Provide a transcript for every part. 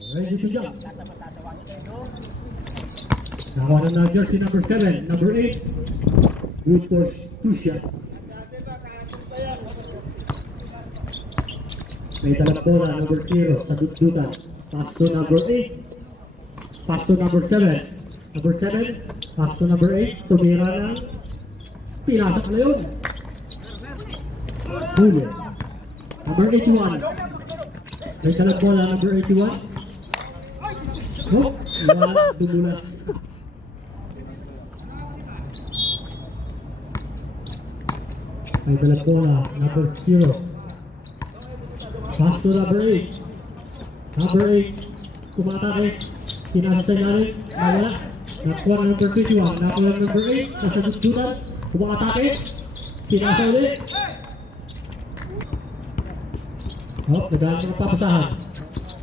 Ready to jump. Nakuha na jersey number 7, number 8. Good for 2 shot. May talang bola, number 0 sa dugdugan. Pass to number 8. Pass to number 7. Number 7. Pass to number 8. Tumira ng pinasak na yun. Huli. Number 81. May talang bola, number 81. Oh, wala, dumulas. May talang bola, number 0. Pass to number 8. Number 8. Kumatake. Pinasa sa ilalim. Nawala. Nakuha na number 21. Nakuha na number 8. Nasa dugdugan. Kumatake. Pinasa ulit. Oh, nagalang mga papasahan.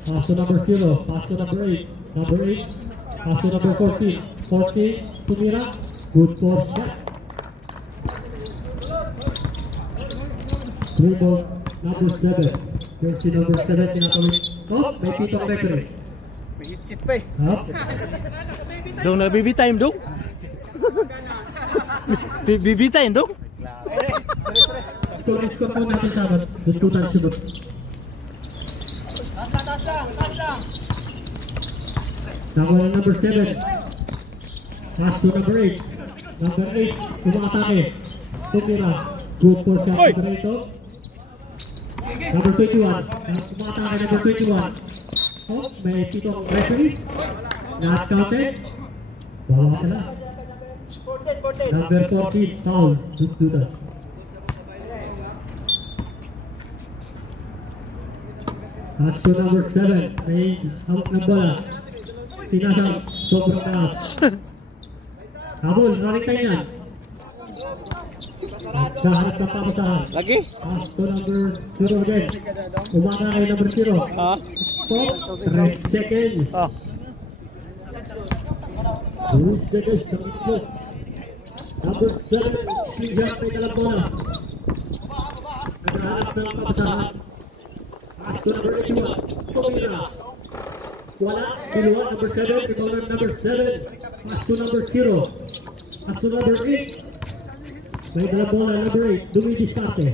Pass to number 0. Pass to number 8. Number 8. Pass to number 14. 14. Tumira. Good for shot. Dribble number 7. Jersey number 7 tinatawid. Oh, may pitong referee. May hit seat pa eh. Oh. Dong, nag-BB time, Dong? BB time, Dong? Score po natin sa abat. Duntutan sunod. Nakuha na number 7. Pass to number 8. Number 8. Kumakatake. Tumira. Good for shot. Number 8. Number 21. Kumakatake number 21. Oh, may pitong referee. Not counted. Bawa ka na. Number 14. Foul. Duntutan. Pass to number 7. May out na bola. Pinasang sobrang taas. Habol, naringtay niyan. Nagkahanap ng papasahan. Lagi? Pass to number 0 again. Umaka kay number 0. Stop. 3 seconds. 2 seconds. Number 7. Sligat may dalang bola. Nagkahanap ng papasahan. Pass to number 81. Tumira. Wala. Kiluwa. Number 7. Rebound number 7. Pass to number 0. Pass to number 8. May dalang bola number 8. Dumidiskarte.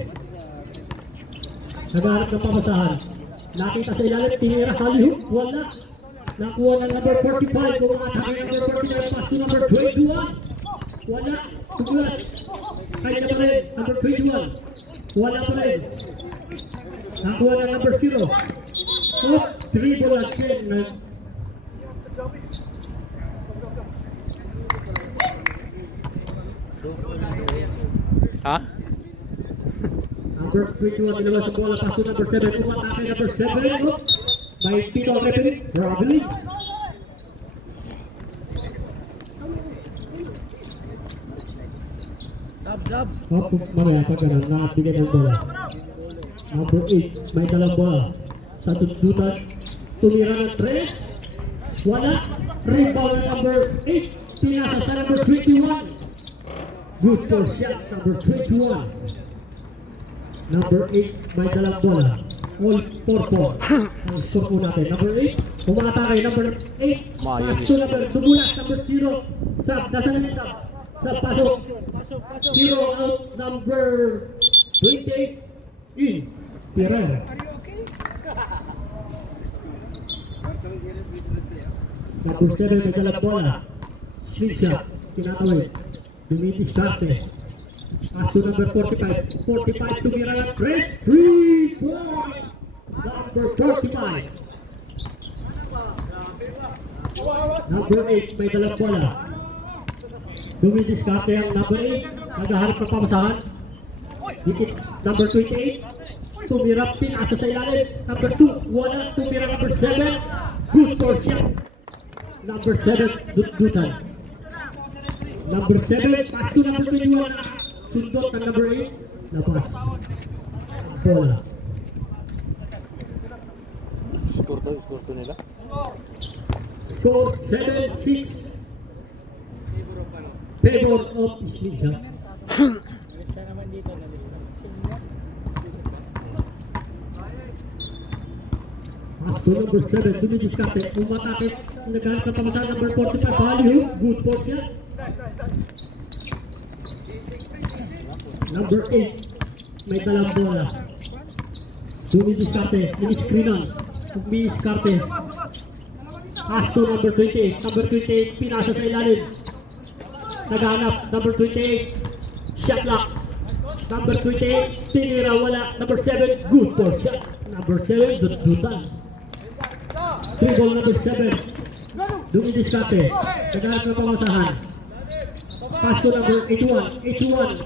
Naghahanap ng pamasahan. Nakita sa ilalim. Tinira sa lihok. Wala. Nakuha ng number 45. Kumakatake number 45. Pass to number 21. Wala. Tugulas. Kaya na pa rin. Number 21. Wala pa rin. Nakuha ng number 0. Oh, dribble again. Ha? Number 21, nilabas ang bola. Pass to number 7. Kumatake number 7. Oh, may pitong referee. Robbery. Sab. Oh, mamaya pa ganun. Nakabigay ng bola. Number 8, may dalang bola. Sa tuntutan, tumira ng 3. Wala. Rebound number 8. Pinasa sa number 21. Good for shot, number 21. Number 8, may dalang bola. All 4-4. Ang suko natin. Number 8, umatake. Number 8, pass to number, tumulas. Number 0. Sab, nasa namin sab. Sab, pasok. 0 out, number 28. In. Pierre. Number 7, may dalang bola. Swing shot. Tinatawid. Dumidiskarte. Pass to number 45. 45 tumira ng press. 3 point. Number 45. Number 8, may dalang bola. Dumidiskarte ang number 8. Naghahanap ng pamasahan. Dikit number 28. Tumira, pinasa sa ilalim. Number 2, wala. Tumira number 7. Good for shot. Number 7, dutdutan. Number 7, pass to number 21. Tundot ng number 8. Labas. Bola. Score to nila. Score 7-6. Favor of Isliga. dito, nalista. Pass to number 7, dumidiskarte, umatake, naghanap ng pamasahan number 45, value, good for shot. Number 8, may dalang bola. Dumidiskarte, miniskrinan, umidiskarte. Pass to number 28, number 28, pinasa sa ilalim. Naghanap, number 28, shot lock. Number 28, tinira, wala. Number 7, good for shot. Number 7, dudutan. Dribble number 7, dumidiskarte. Naghanap ng pamasahan. Pass to number 81, 81.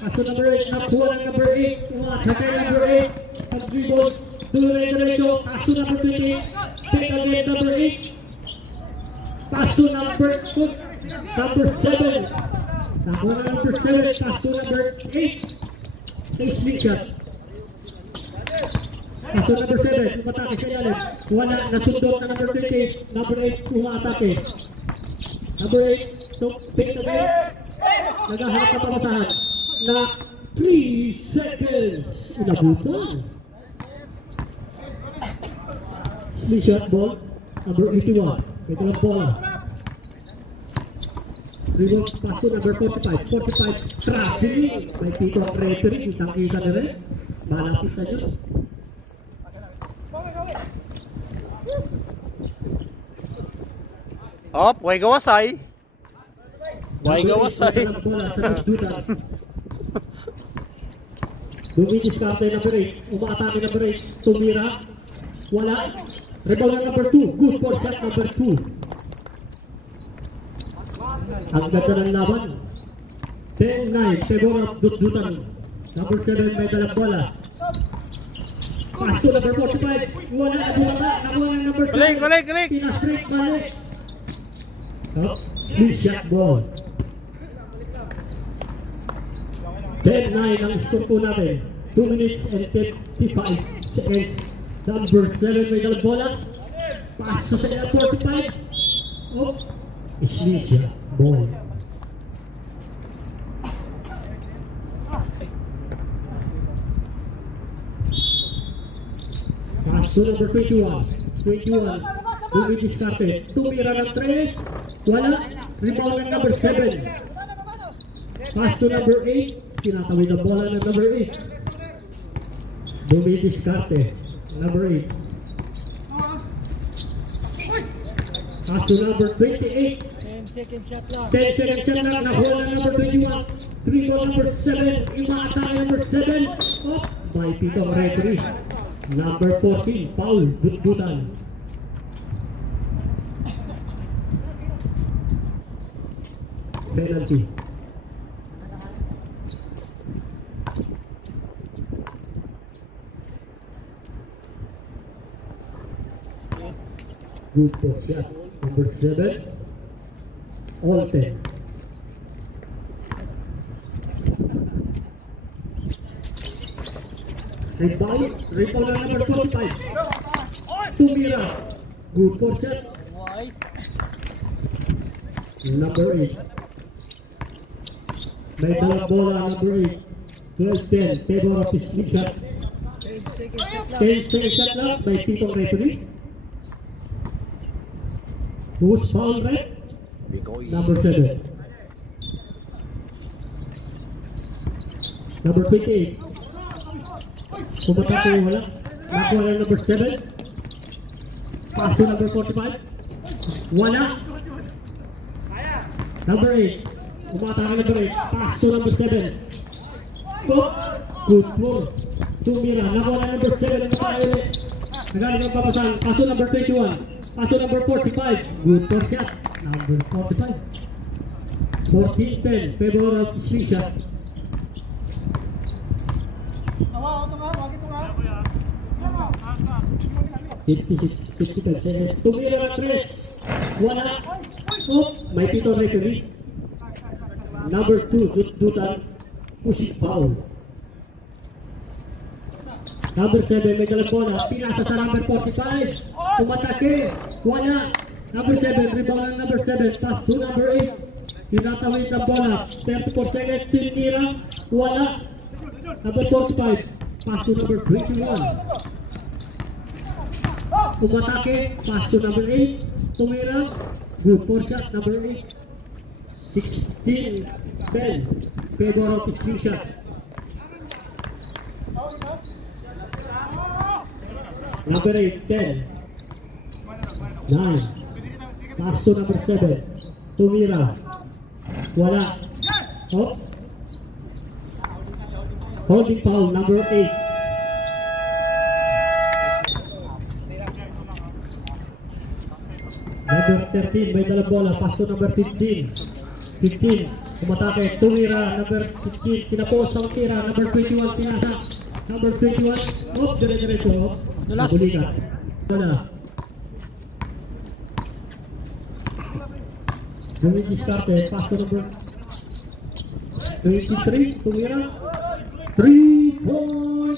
Pass to number 8, nakuha ng number 8. Umatake number 8. Pag-dribble, diretso. Pass to number 28. Take again number 8. Pass to number 7. Nakuha ng number 7. Pass to number 8. Face slip shot. Pass to number 7. Umatake sa ilalim. Wala, nasundot na number 28. Number 8, umatake. Number 8. So, pick again. Naghahanap na pamasahan na 3 seconds. Inabutan. Slip shot ball. Number 81. Ito lang bola. Dribble pass to number 45. 45. Traveling. May tito ang referee. Kitang-kita na rin. Malapit na dyan. Op, way gawasay. Way gawasay. Dumidiskarte number 8. Umaatake number 8. Tumira. Wala. Rebound number 2. Good for shot number 2. Ang ganda ng laban. 10-9. Tebor of dudutan. Number 7 may dalang bola. Pass to number 45. Wala. Nakuha ng number 7. Balik. Pinastraight balik. Free shot ball. 10-9 ang score natin. 2 minutes and 55 seconds. Number 7 may dalang bola. Pass to sa 45. Oh, Islisha ball. Pass to number 21. 21. Dumidiskarte. Tumira ng 3. Wala. Rebound ng number 7. Pass to number 8. Tinatawid ang bola ng number 8. Dumidiskarte. Number 8. Pass to number 28. 10 second shot lang. 10 seconds lang. Nakuha ng number 21. Dribble number 7. Umaatake number 7. Oh, may pitong referee. Number 14. Foul. Dudutan. Penalty. Good for shot. Number 7. All 10. Rebound na number 45. Tumira. Good for shot. Number 8. May dalang bola number 8. 12-10. Table of his slip shot. 10 seconds shot lang. May pitong referee. Who's foul red? Number 7. Number 28. Pumatake wala. Nakuha ng number 7. Pass to number 45. Wala. Number 8. Umatake number 8. Pass to number 7. Good ball. Tumira. Nakuha ng number 7. Nagaling ang papasan. Pass to number 21. Pass to number 45. Good for shot. Number 45. 14-10. Favor of Slisha. 56 seconds. Tumira ng 3. Wala. Oh, may pitong referee. Number 2, Dudutan. Push foul. Number 7, may dalang bola. Pinasa sa number 45. Umatake. Wala. Number 7, rebound ng number 7. Pass to number 8. Tinatawid ng bola. 34 seconds. Tinira. Wala. Number 45. Pass to number 21. umatake, pass to number 8, tumira, good for shot, number 8, 16, 10, favor of his shot. Number 8, 10, 9, pass to number 7, tumira, wala, oh, holding foul, number 8. Number 13, may dalang bola, pass to number 15. 15, umatake, tumira, number 16, kinapos ang tira, number 21, pinasa, number 21, oh, dire-diretso, Dulas. nabulikat. Bola. Dumidiskarte, pass to number 23, tumira, 3-point,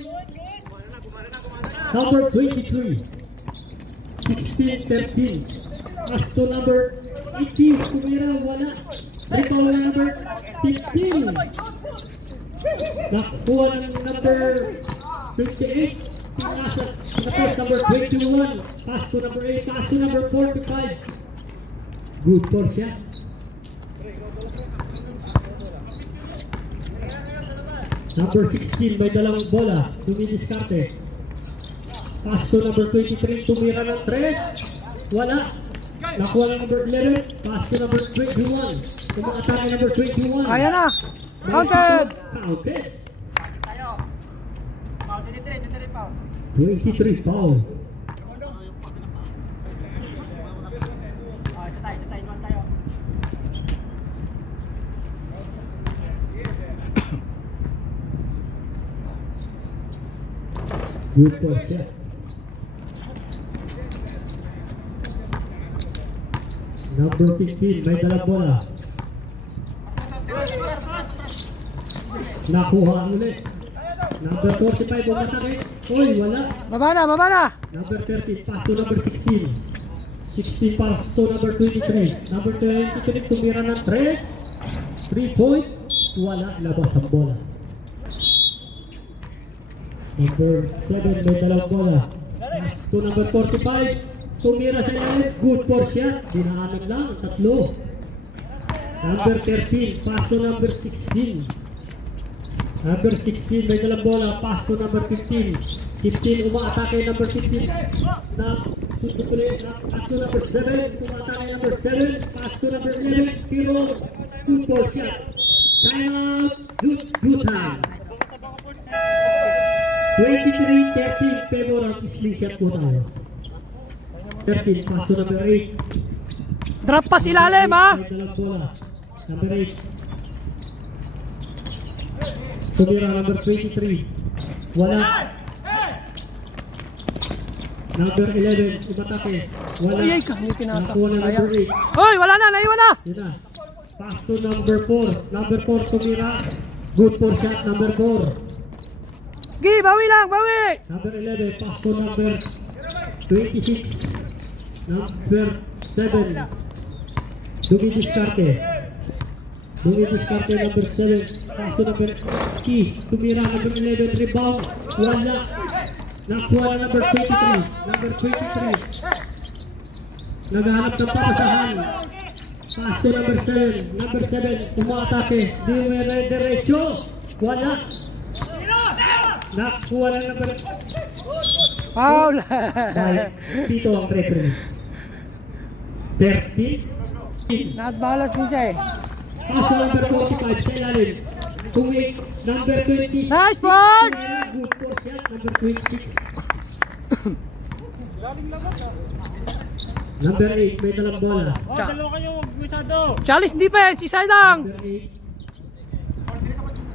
number 23, 16-13. Pass to number 18, tumira, wala. Rebound na number 15. Nakuha ng number 58. Pinasa, pinapos number 21. Pass to number 8, pass to number 45. Good for shot. Number 16, may dalang bola. Dumidiskarte. Pass to number 23, tumira ng 3. Wala. Nakuha ng number 11, pass to number 21. Kumakatake number 21. Kaya na. Counted. Counted. 23 foul. Good for shot. Number 15, may dalang bola. Nakuha ulit. Number 45, umatake. Uy, wala. Baba na, baba na. Number 30, pass to number 16. 16 pass to number 23. Number 23, tumira ng 3. 3-point. Wala, labas ang bola. Number 7, may dalang bola. Pass to number 45. Tumira sa ilalim, good for shot. Dinaanan lang, tatlo. Number 13, pass to number 16. Number 16, may dalang bola, pass to number 15. 15, umaatake number 15. Pass to number 7, umaatake number 7. Pass to number 11, pero good for shot. Time out, good time. 23-13, favor of sling shot po tayo. 13, pass to number 8. Drop pass ilalim, ha? May dalang bola. Number 8. Tumira number 23. Wala. Number 11, umatake. Wala. Ay, kami pinasa. Nakuha na number 8. Oy, wala na, naiwan na. Yun na. Pass to number 4. Number 4, tumira. Good for shot, number 4. Gi, bawi lang, bawi. Number 11, pass to number 26. Number 7. Dumidiskarte. Dumidiskarte number 7. Pass to number 8. Tumira number 11. Rebound. Wala. Nakuha na number 23. Number 23. Naghahanap ng papasahan. Pass to number 7. Number 7. Umaatake. Diretso. Wala. Nakuha na number Foul. dito ang referee. 13. Not-balance mo siya eh. Pass to number 45 sa ilalim. Tumig number 20. Nice ball! Good for shot, number 26. Number 8, may dalang bola. Dalawa kayo, huwag masyado. Challenge defense, isa lang. Number 8.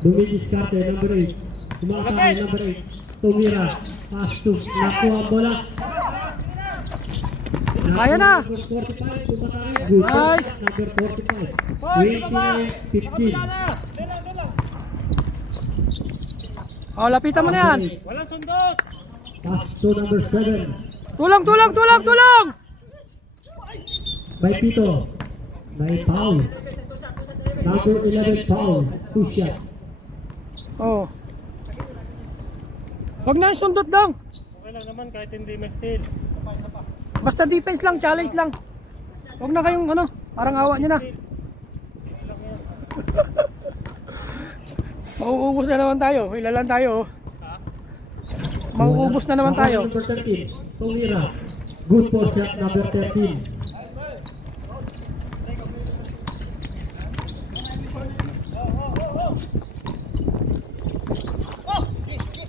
Dumidiskarte, number 8. Umakakay, number 8. Tumira. Pass to. Nakuha ang bola. Kaya na. Number 45, umakakay. Good for Nice. shot, number 45. 29-15. Oh, lapitan mo na yan. Walang sundot. Pass to number 7. Tulong, tulong, tulong, tulong. May pito. May foul. Number 11 foul. Push shot. Oh. Huwag na yung sundot dong. Okay lang naman kahit hindi may steal. Basta defense lang, challenge lang. Huwag na kayong ano, parang awa nyo na. Mauubos na naman tayo. Ilan lang tayo. Mauubos na naman tayo. Number 13, Tumira. Good for shot number 13.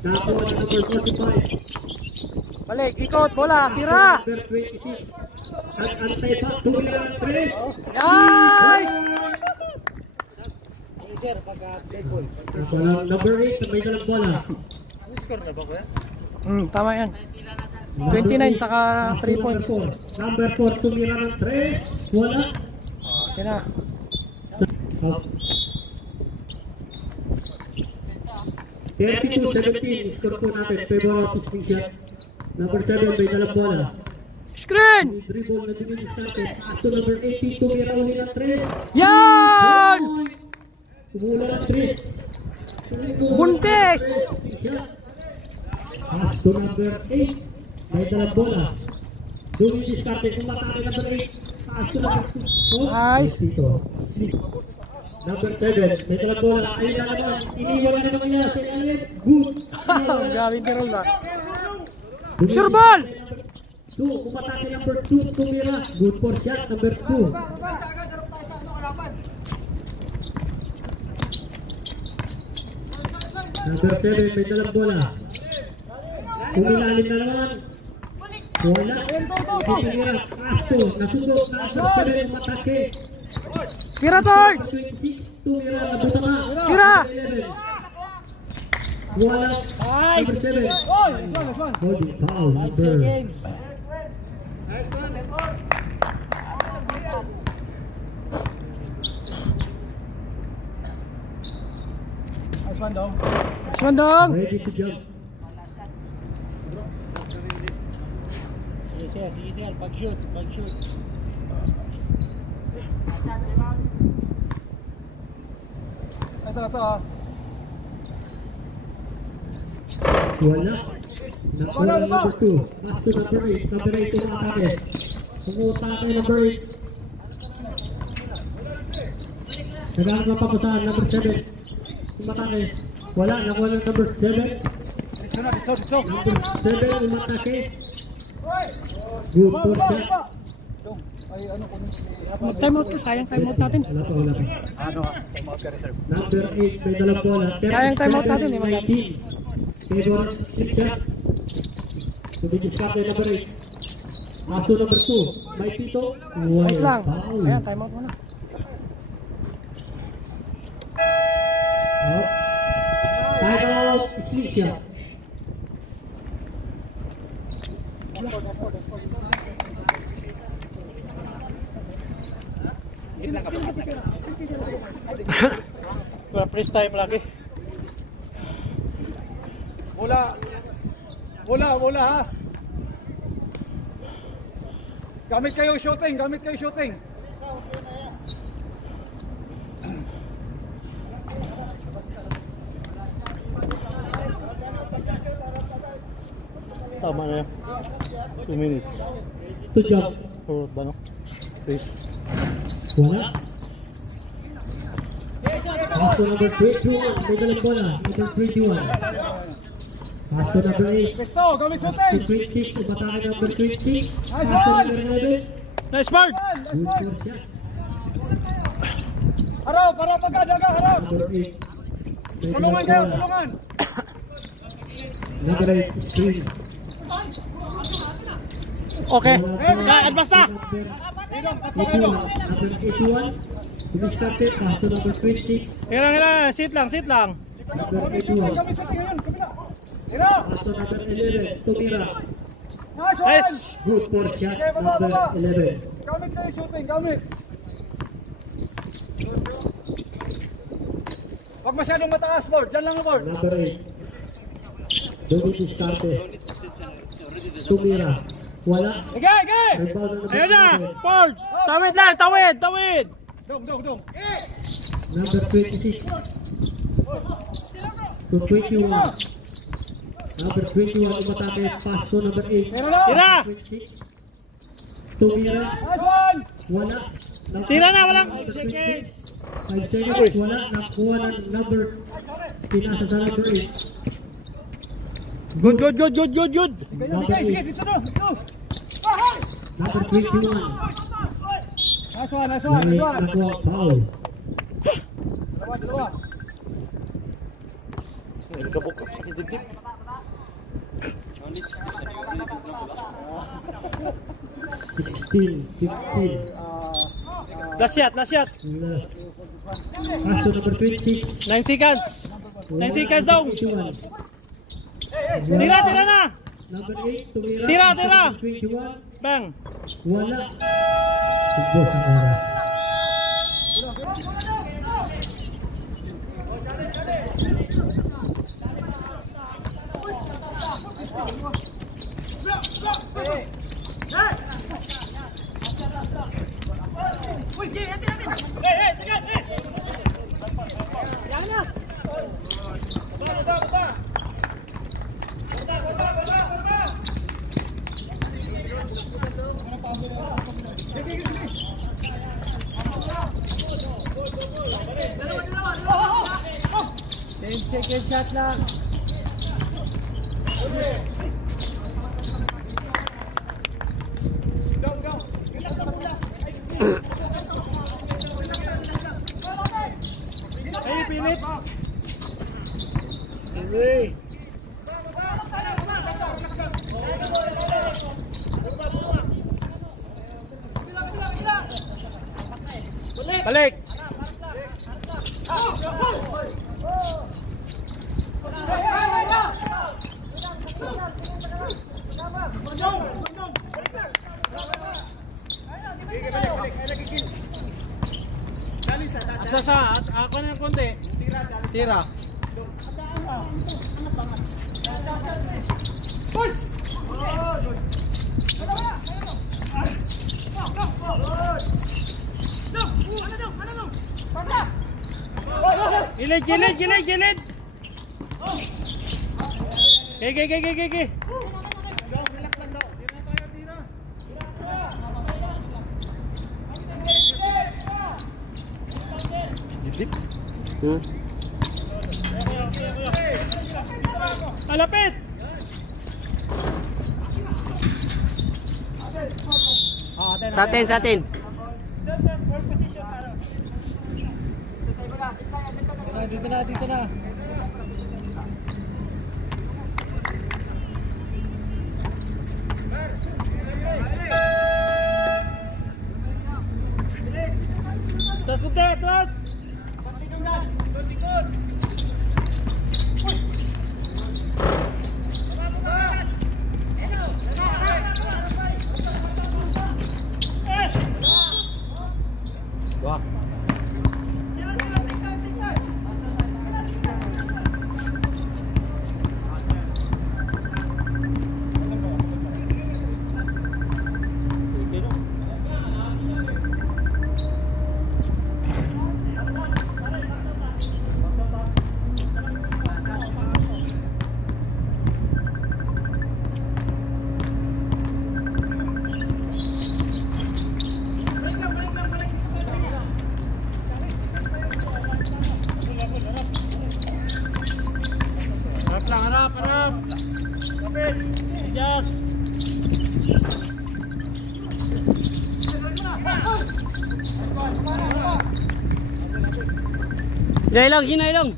Nakuha na number 45. Balik, ikot, bola, tira. Number 26. At antay pa, Tumira ng 3. Nice! Number 8, may dalang bola. Tama yan. 29 taka 3 points. Number 4, tumira ng 3. Wala. Okay na. 32-17, score po natin. Favor of spin shot. Number 7, may dalang bola. Screen! Dribble na dinilis natin. Aso number 18, tumira ulit ng 3. Yan! Tumula ng 3. Buntes! Aso number 8, may dalang bola. Dinilis natin. Kumatake number 8. Aso number 2. Nice. Number 7, may dalang bola. Ayun na naman. Iniwan na naman niya. Sa Alien. Good. Gawin tirol ba? Sure ball! 2, kumatake number 2, tumira. Good for shot, number 2. Number 7, may dalang bola. Kumilalim na naman. Wala. Tumira. Aso, nasugod. Number 7, kumatake. Tira, Tord! 26, tumira. Nabutama. Tira! Wala. Number 7. Holding foul, number. Swandong! Ready to jump. Sige, pag-shoot. Ito. Wala. Nakuha number 2. Aso number 8. Number 8 umatake. Umatake number 8. Nagano ka pa po saan? Number 7. Umatake. Wala. Nakuha ng number 7. Number 7 umatake. Good for shot. Time out ka, sayang time out natin. Wala pa. Number 8. May dalang bola. Sayang time out natin, 19. Favor slip shot. Tumidiskarte number 8. Aso number 2. May Tito. Wait lang. Foul. Ayan, time out muna. Time out. Slip shot. Press tayo palagi. Bola ha. Gamit kayo shooting. Tama na yan. 2 minutes. To jump. Forward ba no? Please. Wala. Aso number 21. May dalang bola. Number 21. Aso number 8. Pesto, gamit shooting. 26. Umatake number 26. Aso number 11. Nice Mark! Good for shot. Harap, pagkadaga, harap. Number 8. May Tulungan dalang kayo, bola. tulungan. Number 8. Screen. Okay. Advance na! Number 81. Tumiskarte. Aso number 26. Ilang. Sit lang. Number 81. Gamit shooting ngayon, kabila. Tira. Aso number 11. Tumira. Nice. Nice! Good for shot. Number 11. Gamit kayo shooting, gamit. Huwag masyadong mataas, board. Diyan lang ang board. Number 8. Tumiskarte. Tumira. Wala. Sige! Rebound ng number Ayun na! 11. Forge! Tawid lang! Tawid! Dong. Number 26. To 21. Number 21 umatake. Paso number 8. Meron na. Tira! 26. tumira. Nice one! Wala. Tira na, walang. 5 seconds. Wala. Nakuha ng number. Pinasa sa number 8. Good, good, good, good, good, good. Number 8. Dito na! Dito! Number 21. Nice one, nice one, nice one! Nakuha foul. Dalawa, dalawa! Sixteen. Last shot, last shot. Kaso number 20. 9 seconds. 9 seconds daw. 21. Tira, tira na. Number 8, tumira. Tira, tira. Number 21. Bang. Wala. Subos ang oras. Second shot lang. Ay, pilit. Uy. Balik. Sa ako na yung konti. Tira. Gilid, gilid, gilid, gilid. Gigi. Malapit. Sa atin. Dito na. Terus kunti, terus. Wah. Harap. Kapit. Adjust. Hinay lang.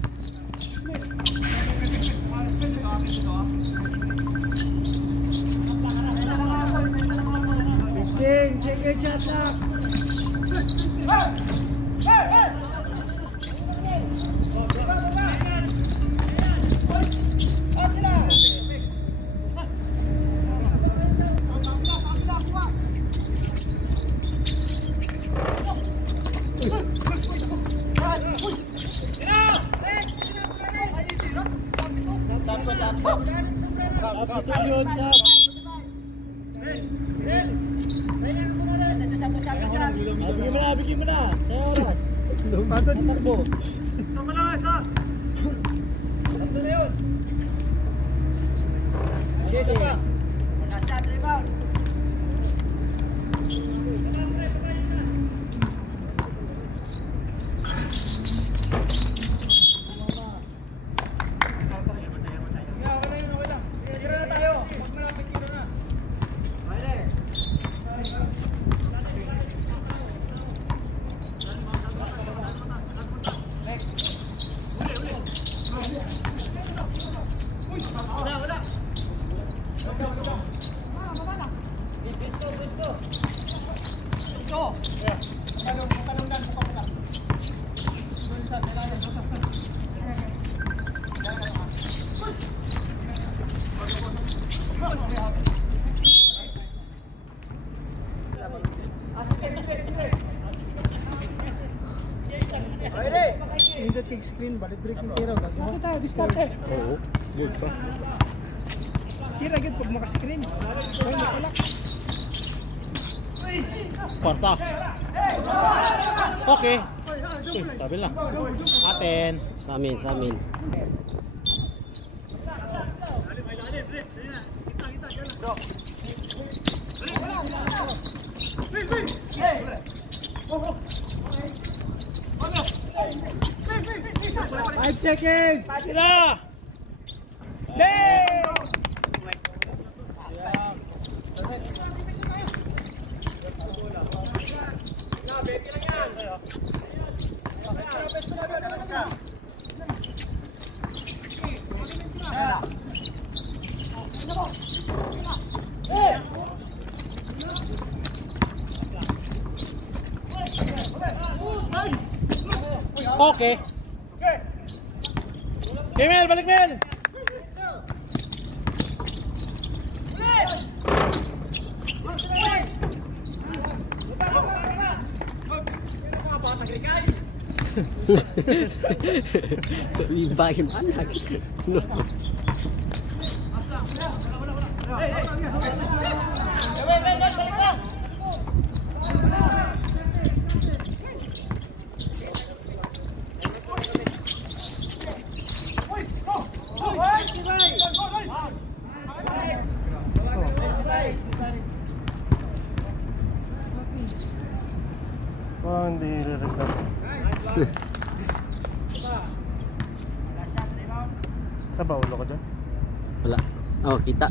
Second shot lang. Bigyan mo na. Sa oras. Pagod takbo. Sama na, isa. Tatlo na yun. Sige. Shot, rebound. Hindi take screen, balik break ng tira. Bakit tayo, diskarte? Oo, good pa. Tira agad pag maka-screen. Ay, nakulak. Kwarta. Okay. Tabi lang. Aten. Sa amin. Five seconds! Sila! Hey! Okay. Okay, Mel, balik Mel. Iba yung anak. Oh, hindi rin-record. Taba ulo ko dyan? Wala. Oh, kita.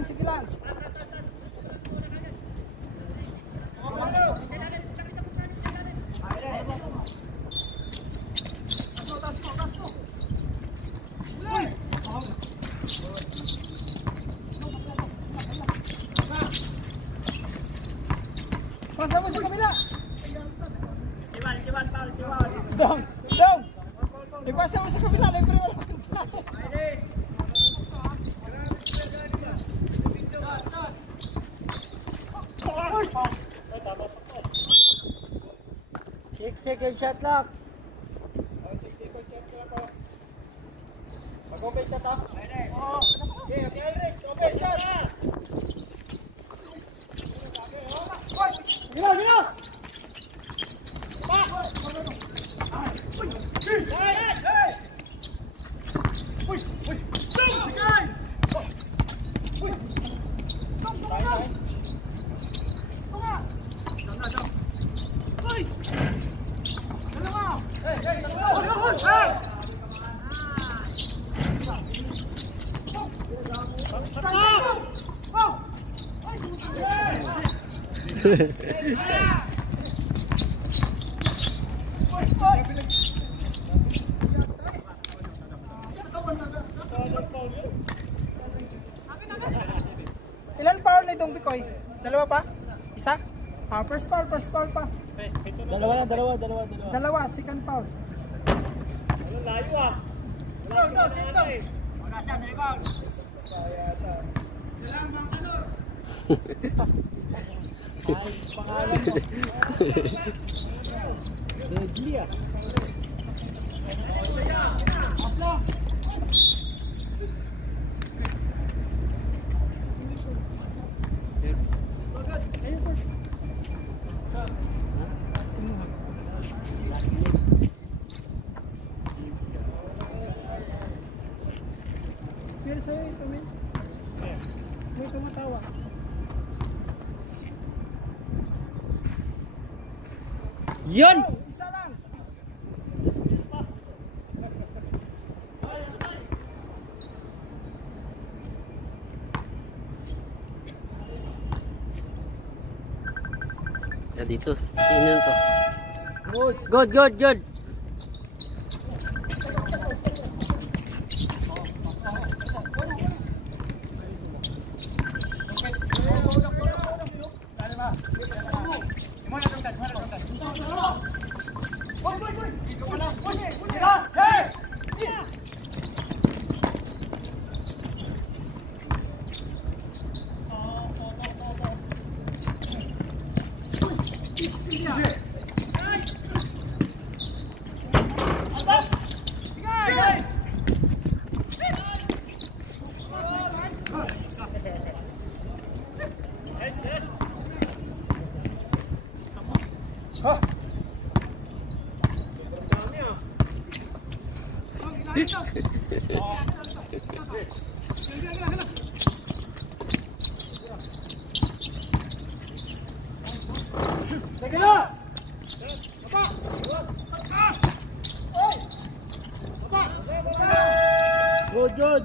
Sige lang. Pasa mo sa kabila. Dong. Ipasa mo sa kabila, libre wala. Second shot lang. Mag-open shot ha? Okay, Eric, open shot ha! Gila! Ilan foul na itong Bikoy? Dalawa pa? Isa? First foul pa. Dalawa, second foul. Layo ah! Wala siya, rebound! Salam, Bang Kanor! Ay, pangalan mo! Deadly ah! May tumatawa. Yun! Isa lang. Ya dito. Tingnan to. Good.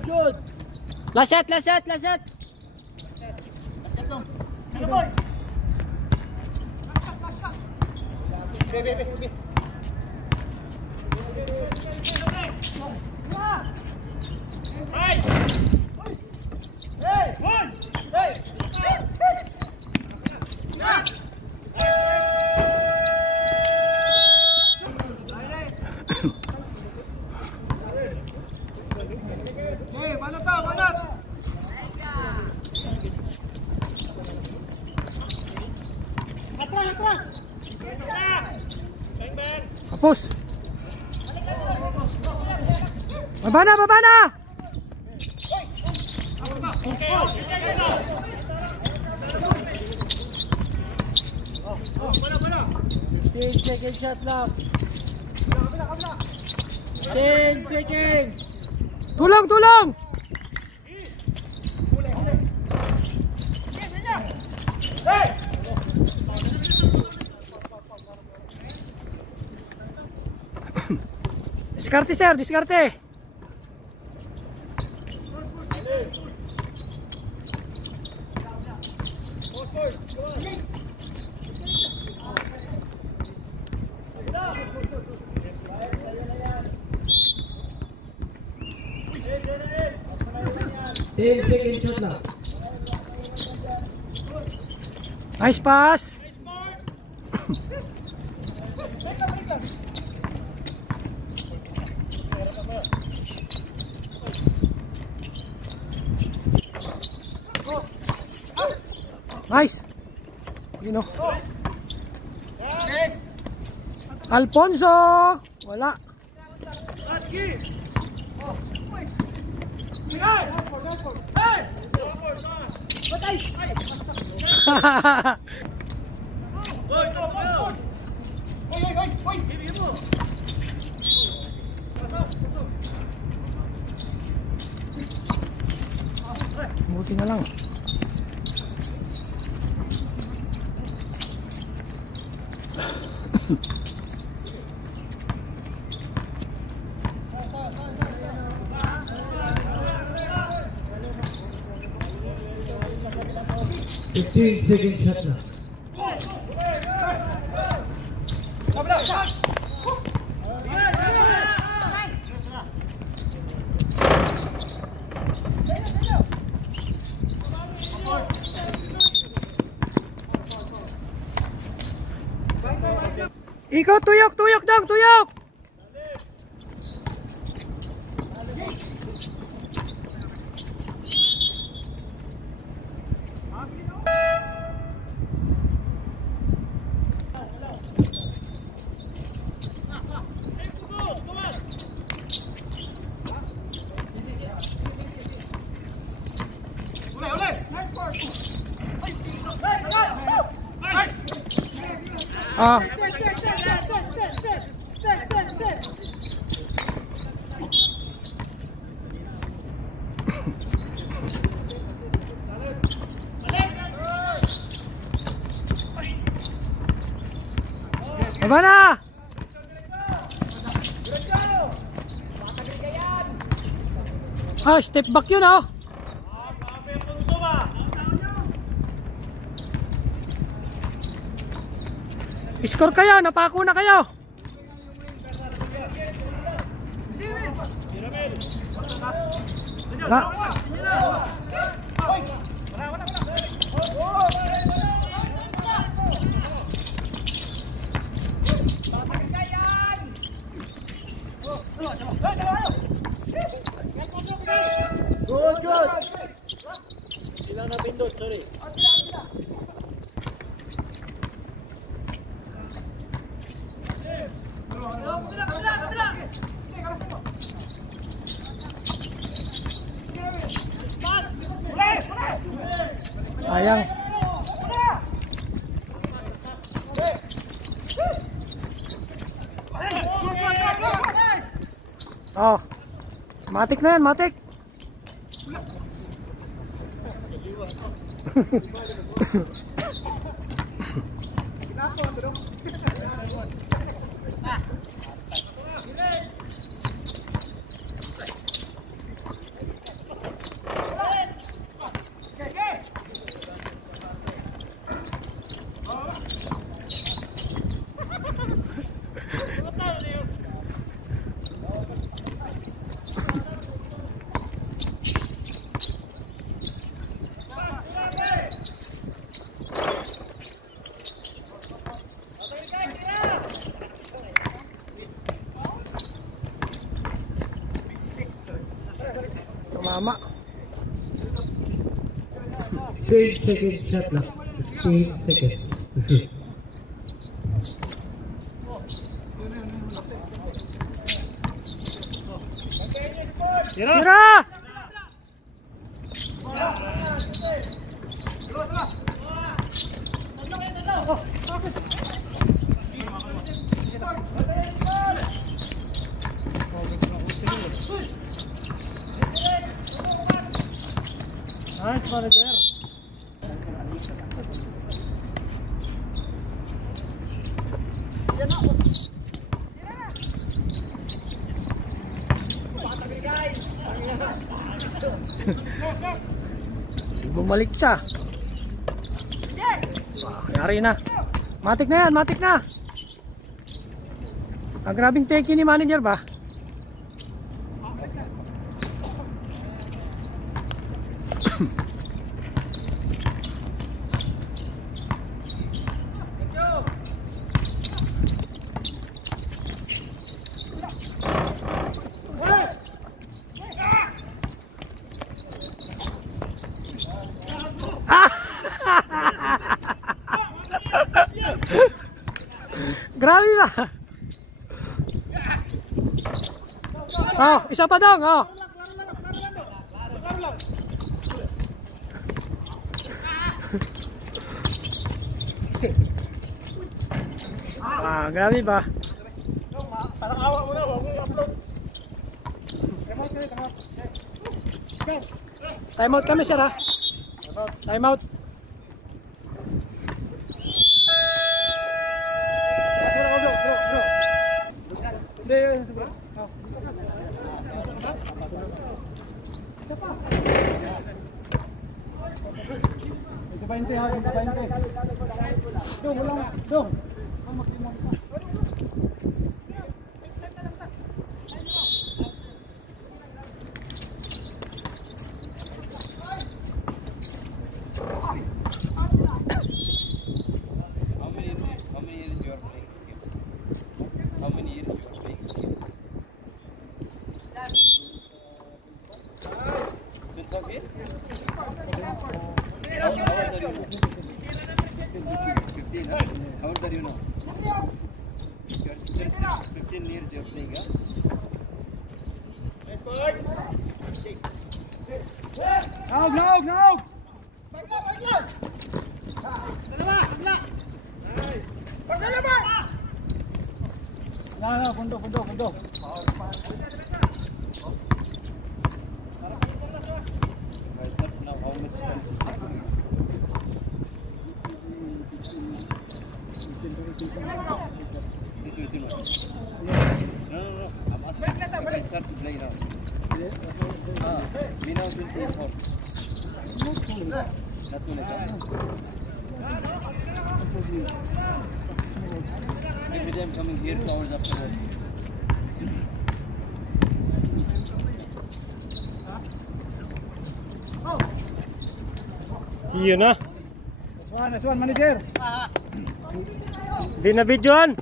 Good. Last shot. Be. Kapos. Baba na. Second shot lang. 10 seconds. Tulong. Diskarte sir, diskarte. Second shot lang. Nice pass. Nice. Alfonso. Wala. Buti na lang. Second shot lang. Ikaw tuyok dong, tuyok. Ah. Baba na! Ah, step back yun ah. Score kayo, napako na kayo. Wala. Good, good. Ilang na pindot, sorry. Sayang. Oh. Matik na yan, matik. Mama. 10 seconds shot lang. 10 seconds. Tira! Nice manager. Bumalik siya. Yari na. Matik na yan, matik na. Ang grabing take ni manager ba? Grabe ba? Oh, isa pa dong, oh. Grabe ba? Parang awa mo na, huwag mo i-upload. Time out kami, sir, ha? Time out. How old are you now? You're 15 years you're playing, huh? No! No, punto. I start now, how much time? No. I'm asking if I start to play now. We now 24. Not too late. Maybe I'm coming here 2 hours after work. Yun na. Nice one, manager. Di na videoan.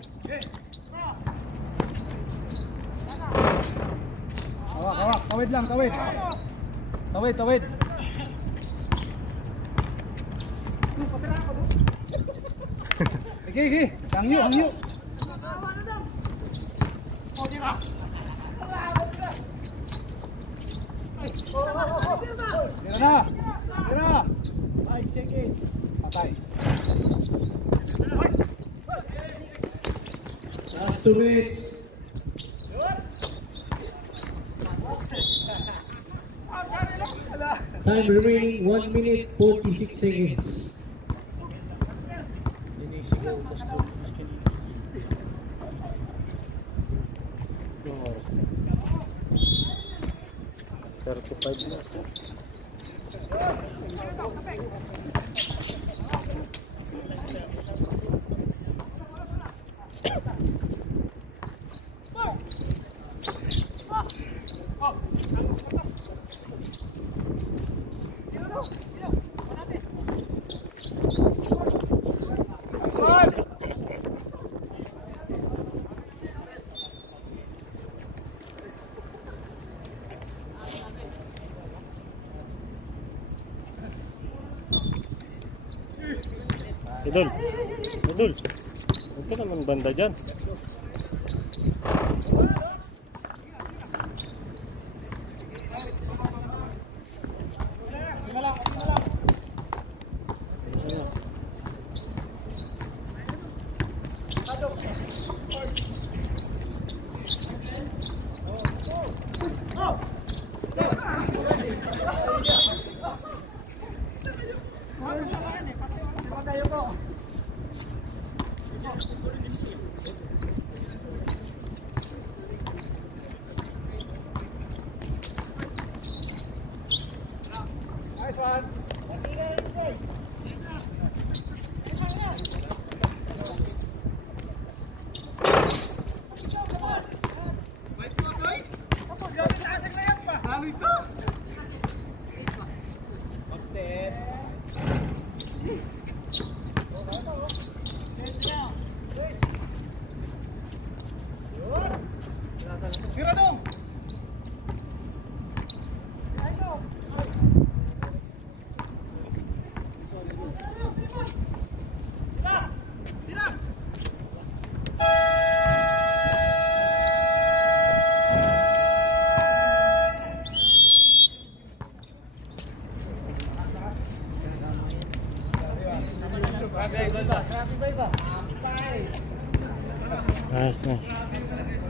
Tawid lang, tawid. Tawid, tawid. Sige. Hangyo. Tira na. 5 seconds. Patay. Last 2 minutes. Time remaining 1 minute 46 seconds. Idol. Huwag ka naman banda dyan. Nice one. Tira dong. Nice.